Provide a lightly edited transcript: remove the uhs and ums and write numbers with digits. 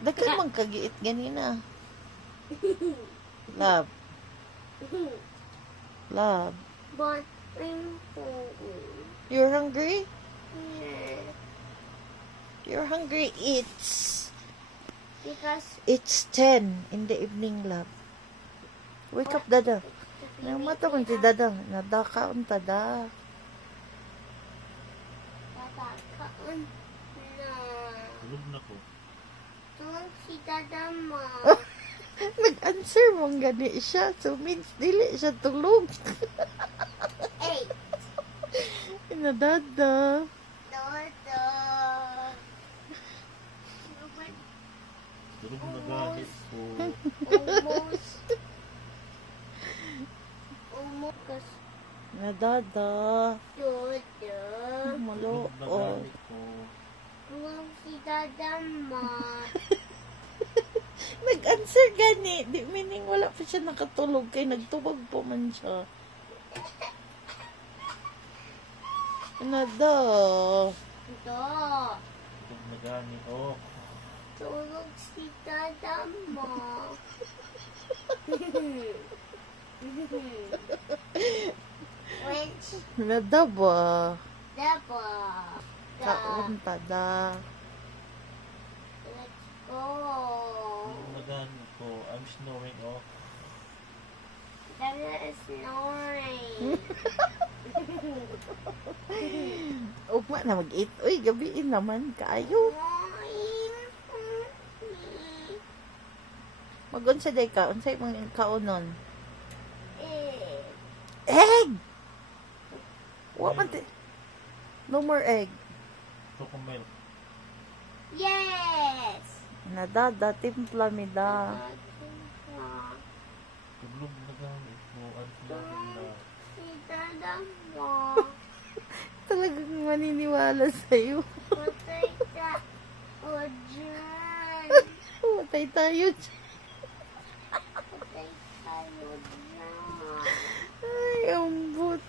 Dagan man kagiit ganina. Love. Love. But I'm hungry. You're hungry? Yeah. You're hungry. Because It's 10 in the evening, love. Wake up, dada. Namata man si dada. Nadakaon tada. tatakaon na. Tulog na ko. Tulog si Dada mo. Nag-answer mong gani siya. So means dili siya tulog. 8. Nadada. Dodo. Tulog na gani ko. Almost. Almost. Nadada. Dodo. Malo. Tulog na Oh. gani ko. Tulog si Dada mo. Nag-answer gani. Di meaning wala pa siya nakatulog. Kay nagtubag po man siya. Nada. Do. Tulog na gani ko. Tulog si Dada mo. Which Nada ba? Dabo. Kaon tada. Let's go. Tulog na gani ko. I'm snoring off. Dada is snoring. Ugma na mag-eat. Uy, gabiin naman. Kaayo. Mag-unsa day ka? Unsay mga kaonon? Egg! Wa man ti. No more egg. Chocolate. Yes. Nadada, timpla mi da. Tulog na gani ko. I'm snoring na. Si Dada mo. Talagang maniniwala sa'yo. Patay ka. O dyan. Matay tayo dyan. Patay tayo dyan. Ay, ambot.